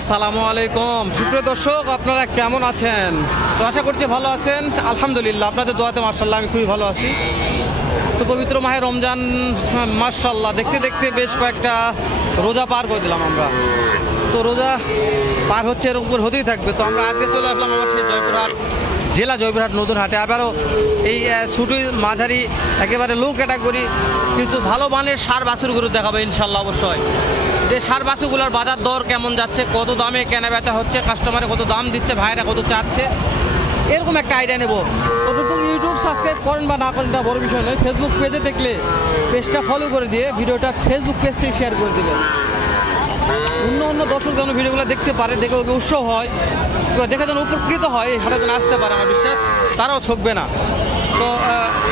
সালামু আলাইকুম। সুপ্রিয় দর্শক আপনারা কেমন আছেন? তো আশা করছি ভালো আছেন। আলহামদুলিল্লাহ আপনাদের দোয়াতে মার্শাল্লাহ আমি খুবই ভালো আছি। তো পবিত্র মাহে রমজান হ্যাঁ, মার্শাল্লাহ দেখতে দেখতে বেশ কয়েকটা রোজা পার করে দিলাম আমরা। তো রোজা পার হচ্ছে এরকম করে হতেই থাকবে। তো আমরা আজকে চলে আসলাম আমার সেই জয়পুরহাট জেলা জয়পুরহাট নতুন হাটে আবারও এই ছুটি মাঝারি একেবারে লো ক্যাটাগরি কিছু ভালো মানের সার বাছুরগুলো দেখাবো ইনশাল্লাহ অবশ্যই। যে সার বাছুরগুলোর বাজার দর কেমন যাচ্ছে, কত দামে কেনা বেচা হচ্ছে কাস্টমারে কত দাম দিচ্ছে ভাইরা কত চাচ্ছে, এরকম একটা আইডিয়া নেব। তো ইউটিউব সাবস্ক্রাইব করেন বা না করেন, এটা বড় বিষয় নয়। ফেসবুক পেজে দেখলে পেজটা ফলো করে দিয়ে ভিডিওটা ফেসবুক পেজ থেকে শেয়ার করে দেবেন। অন্য অন্য দর্শক যেন ভিডিওগুলো দেখতে পারে, দেখে ওকে উৎস হয় দেখে যেন উপকৃত হয় হাটে যেন আসতে পারে আমার বিশ্বাস, তারাও ছকবে না। তো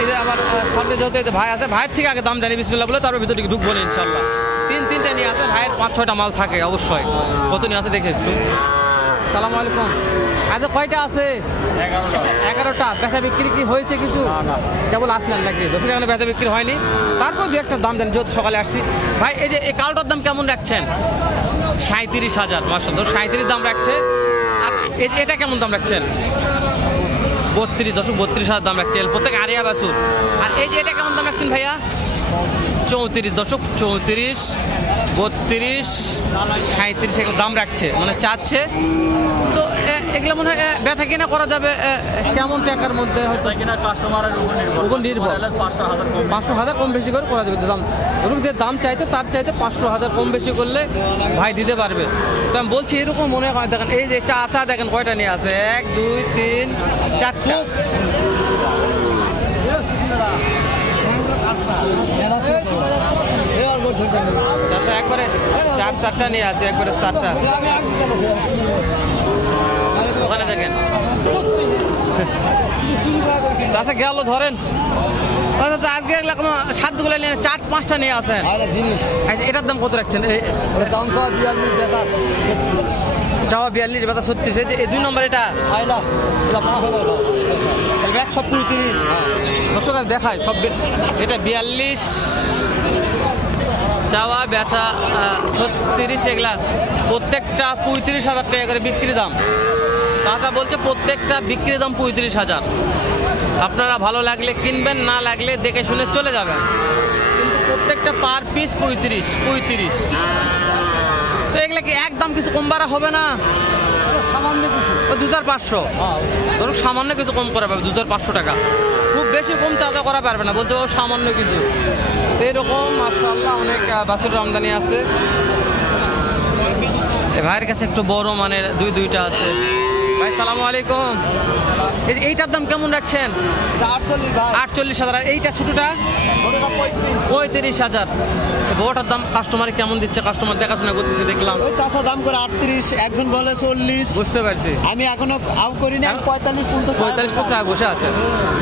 এই যে আমার সামনে যেহেতু ভাই আছে, ভাইয়ের থেকে আগে দাম জানি বিসমিল্লা বলে তারপর ভিতরে ঢুকবো না ইনশাল্লাহ তিন তিনটা নিয়ে আছে ভাইয়ের পাঁচ ছয়টা মাল থাকে অবশ্যই। কত নিয়ে আছে দেখে সালাম আলাইকুম। আচ্ছা কয়টা আছে? এগারোটা। বেচা বিক্রি কি হয়েছে কিছু? কেবল আসলেন নাকি? দশ টাকা বেচা বিক্রি হয়নি। তারপর দু একটা দাম দেন যেহেতু সকালে আসছি। ভাই এই যে এই কালোটার দাম কেমন রাখছেন? সাঁত্রিশ হাজার মাসে তো সাঁত্রিশ দাম রাখছে। আর এটা কেমন দাম রাখছেন? বত্রিশ দশক বত্রিশ হাজার দাম রাখছেন প্রত্যেক আরিয়া বাছুর। আর এই যে এটা কেমন দাম রাখছেন ভাইয়া? চৌত্রিশ দশক চৌত্রিশ বত্রিশ সাঁত্রিশ এগুলো দাম রাখছে মানে চাচ্ছে। তো এগুলো মনে হয় ব্যথা কিনা করা যাবে কেমন টাকার মধ্যে হয়তো? কাস্টমারের উপর নির্ভর। পাঁচশো হাজার কম পাঁচশো হাজার কম বেশি করে করা যাবে। দাম ধরুন যে দাম চাইতে তার চাইতে পাঁচশো হাজার কম বেশি করলে ভাই দিতে পারবে। তো আমি বলছি এরকম মনে হয় দেখেন এই যে চা চা দেখেন কয়টা নিয়ে আছে? এক দুই তিন চারটা। চাচা একবারে চার চারটা নিয়ে আছে একবারে চারটা। ওখানে দেখেন। চাচা গেল ধরেন। আজকে এরকম সাতগুলো নিয়ে চার পাঁচটা নিয়ে আসেন আচ্ছা, এটার দাম কত রাখছেন? চাওয়া বিয়াল্লিশ বেতা ছত্রিশ এই এই দুই নম্বর এটা। ব্যাগ সব দর্শক আর দেখায়, সব এটা বিয়াল্লিশ, চাওয়া, ব্যথা ছত্রিশ, এগুলা। প্রত্যেকটা পঁয়ত্রিশ হাজার টাকা করে বিক্রি দাম। চাচা বলছে প্রত্যেকটা বিক্রি দাম পঁয়ত্রিশ হাজার। আপনারা ভালো লাগলে কিনবেন, না লাগলে দেখে শুনে চলে যাবেন। কিন্তু প্রত্যেকটা পার পিস পঁয়ত্রিশ পঁয়ত্রিশ। তো এগুলা কি একদম কিছু কম হবে না? দু হাজার পাঁচশো? ধরুন সামান্য কিছু কম করা পারবে দু হাজার পাঁচশো টাকা। খুব বেশি কম চাঁদা করা পারবে না বলছে ও সামান্য কিছু। তো এরকম মার্শাল্লাহ অনেক বাসুর বাছুর আমদানি আছে। ভাইয়ের কাছে একটু বড় মানের দুই দুইটা আছে। ভাই সালামু আলাইকুম। এইটার দাম কেমন রাখছেন? আটচল্লিশ হাজার। আর এইটা ছোটোটা? পঁয়ত্রিশ। হাজার। বড়টার দাম কাস্টমার কেমন দিচ্ছে? কাস্টমার দেখাশোনা করতেছে দেখলাম। ওই চাষা দাম করে আটত্রিশ একজন বলে চল্লিশ। বুঝতে পারছি। আমি এখনও আউ করি না পঁয়তাল্লিশ পঁয়তাল্লিশ পঞ্চাশ বসে আছে।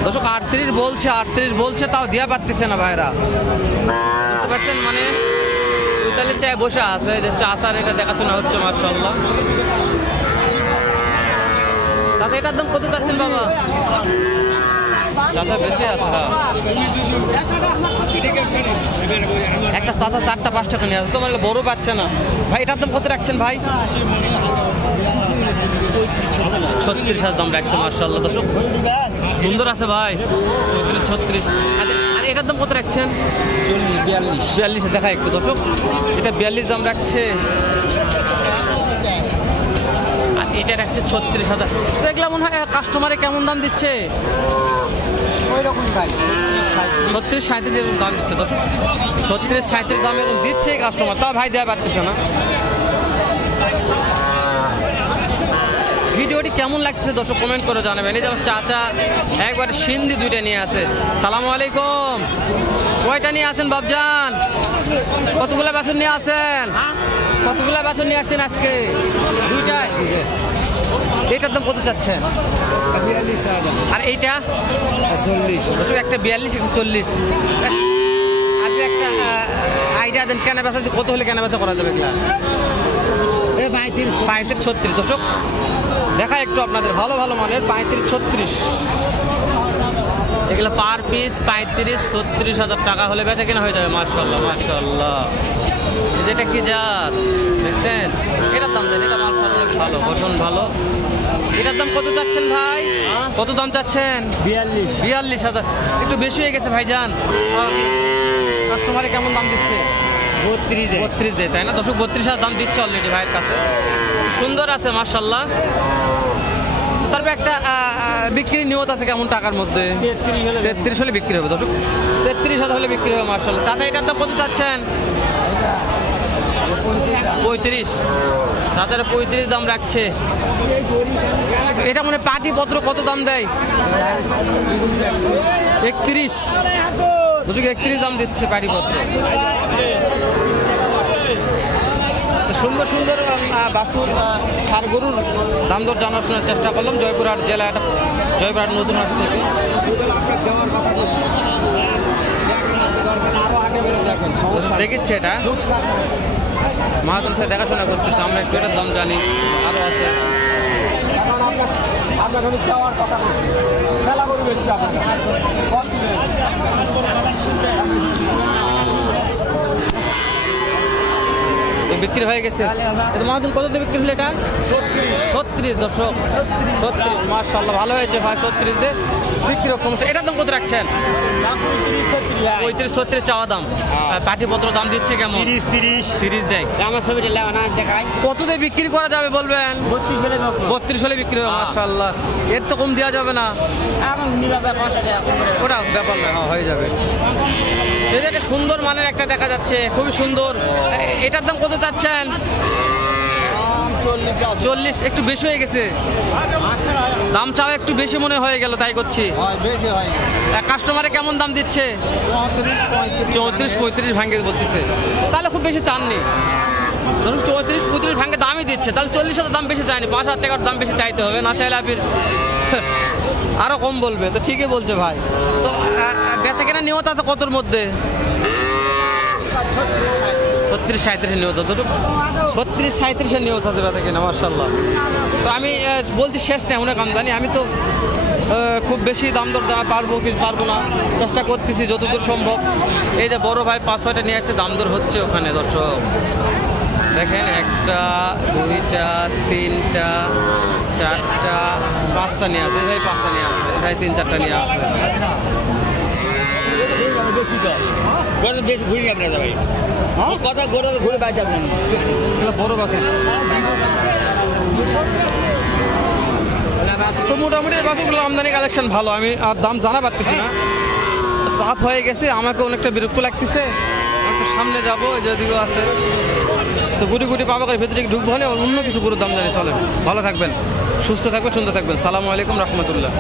দর্শক আটত্রিশ বলছে আটত্রিশ বলছে তাও দিয়া পারতেছে না ভাইরা। বুঝতে পারছেন মানে? পঁয়তাল্লিশ চায় বসে আছে যে চাষার এটা দেখাশোনা হচ্ছে মার্শাল্লাহ চাচা এটার দাম কত যাচ্ছেন বাবা? চাচা বেশি আছে হ্যাঁ। একটা চাচা চারটা পাঁচ টাকা নিয়ে আছে তোমার বড় পাচ্ছে না। ভাই এটার দাম কত রাখছেন ভাই? ছত্রিশ হাজার দাম রাখছে মার্শাল্লাহ দর্শক। সুন্দর আছে ভাই। ছত্রিশ। আর এটার দাম কত রাখছেন? চল্লিশ বিয়াল্লিশ। বিয়াল্লিশে দেখা একটু দর্শক। এটা বিয়াল্লিশ দাম রাখছে। এটা রাখছে ছত্রিশ হাজার। তো এগুলো মনে হয় কাস্টমারে কেমন দাম দিচ্ছে? ওই রকম ভাই ছত্রিশ সাঁত্রিশ এরকম দাম দিচ্ছে। দর্শক ছত্রিশ সাঁত্রিশ দাম এরকম দিচ্ছে কাস্টমার তা ভাই দেওয়া পারতেছে না। ভিডিওটি কেমন লাগছে দর্শক কমেন্ট করে জানাবেন। এই যেমন চাচা একবার সিন্ধি দুইটা নিয়ে আছে। সালাম আলাইকুম। কয়টা নিয়ে আছেন বাবজান কতগুলা বেসন নিয়ে আসেন কতগুলা বেসন নিয়ে আসছেন আজকে? দুইটাই এটার দাম কত চাচ্ছেন? আর এইটা? চল্লিশ। একটা বিয়াল্লিশ একটা চল্লিশ। আজকে একটা আইডিয়া দেন কেনা বেচা কত হলে কেনা বেচা করা যাবে এগুলা? পঁয়ত্রিশ। পঁয়ত্রিশ ছত্রিশ। দর্শক দেখা একটু আপনাদের ভালো ভালো মানের পঁয়ত্রিশ ছত্রিশ। এগুলো পার পিস পঁয়ত্রিশ ছত্রিশ হাজার টাকা হলে বেচা কেনা হয়ে যাবে মার্শাল্লাহ মার্শাল্লাহ যেটা কি জাত? দেখছেন? এটার দাম দেন এটা ভালো গঠন ভালো। এটার দাম কত চাচ্ছেন ভাই? কত দাম চাচ্ছেন? বিয়াল্লিশ। বিয়াল্লিশ হাজার। একটু বেশি হয়ে গেছে ভাইজান। কাস্টমারে কেমন দাম দিচ্ছে? বত্রিশ বত্রিশ দেয় তাই না? দশক বত্রিশ হাজার দাম দিচ্ছে অলরেডি ভাইয়ের কাছে। সুন্দর আছে মার্শাল্লাহ তারপরে একটা বিক্রির নিয়ত আছে কেমন টাকার মধ্যে? তেত্রিশ হলে তেত্রিশ হলে বিক্রি হবে দর্শক। তেত্রিশ হাজার হলে বিক্রি হবে মার্শাল্লাহ চাচা এটার দাম কত চাচ্ছেন? পঁয়ত্রিশ। চাচারা পঁয়ত্রিশ দাম রাখছে। এটা মানে পাটি পত্র কত দাম দেয়? একত্রিশ। বুঝুক একত্রিশ দাম দিচ্ছে পাটি পত্র। সুন্দর সুন্দর বাসুর সার গরুর দাম দর জানার শোনার চেষ্টা করলাম। জয়পুরহাট জেলা এটা জয়পুরহাট নতুন হাট থেকে। দেখিচ্ছে এটা। মাহাতুল থেকে দেখাশোনা করতেছে, আমরা একটু এটার দাম জানি। আরও আছে। খেলা করে বিক্রি হয়ে গেছে। এটা কত দিয়ে বিক্রি হলো এটা? ছত্রিশ। দর্শক। ছত্রিশ। মার্শাল্লাহ ভালো হয়েছে ভাই ছত্রিশ দিয়ে বিক্রি সমস্যা। এটার দাম কত রাখছেন? পঁয়ত্রিশ ছত্রিশ চাওয়া দাম। আর পাটিপত্র দাম দিচ্ছে কেমন? তিরিশ তিরিশ। তিরিশ দেয় আমার ছবিটা দেখাই। কত দিয়ে বিক্রি করা যাবে বলবেন? বত্রিশ হলে বত্রিশ হলে বিক্রি হবে মার্শাল্লাহ এর তো কম দেওয়া যাবে না। এখন ওটা ব্যাপার না হ্যাঁ, হয়ে যাবে। সুন্দর মানের একটা দেখা যাচ্ছে খুবই সুন্দর। এটার দাম কত চাচ্ছেন চল্লিশ একটু বেশি হয়ে গেছে। দাম চাও একটু বেশি মনে হয়ে গেল তাই করছি। কাস্টমারে কেমন দাম দিচ্ছে? চৌত্রিশ পঁয়ত্রিশ চৌত্রিশ পঁয়ত্রিশ ভাঙ্গে বলতেছে। তাহলে খুব বেশি চাননি। ধরুন চৌত্রিশ পঁয়ত্রিশ ভাঙ্গে দামই দিচ্ছে তাহলে চল্লিশ হাজার দাম বেশি চায়নি পাঁচ হাজার টাকার দাম বেশি চাইতে হবে না চাইলে আপনি আরও কম বলবে। তো ঠিকই বলছে ভাই। তো বেচা কেনা নিয়ত আছে কতর মধ্যে? ছত্রিশ সাঁত্রিশের নিয়ত ধরুন ছত্রিশ সাঁত্রিশের নিয়ত আছে বেচা কেনা মার্শাল্লাহ তো আমি বলছি শেষ নেই, অনেক আমদানি। আমি তো খুব বেশি দাম দর দেওয়া পারব কি পারব না, চেষ্টা করতেছি যতদূর সম্ভব। এই যে বড় ভাই পাঁচ ছয়টা নিয়ে আসছে, দাম দর হচ্ছে ওখানে, দর্শক। দেখেন, একটা, দুইটা, তিনটা, চারটা, পাঁচটা নিয়ে আছে। ভাই পাঁচটা নিয়ে আছে ভাই তিন চারটা নিয়ে আছে। গরু বেশ ঘুরে যাবেন না ভাই কথা গরু ঘুরে বাইরে যাবেন বড় বাছুর তো মোটামুটি বাছুরগুলো আমদানি কালেকশন ভালো। আমি আর দাম জানা পারতেছি না। চাপ হয়ে গেছে আমাকে অনেকটা বিরক্ত লাগতেছে। একটু সামনে যাব যদিও আছে। তো গুটি গুটি পাবা করে ভেতরে ঢুকবো হলে অন্য কিছু গরুর দাম জানি চলেন ভালো থাকবেন সুস্থ থাকবেন সুন্দর থাকবেন। সালামু আলাইকুম রহমতুল্লাহ।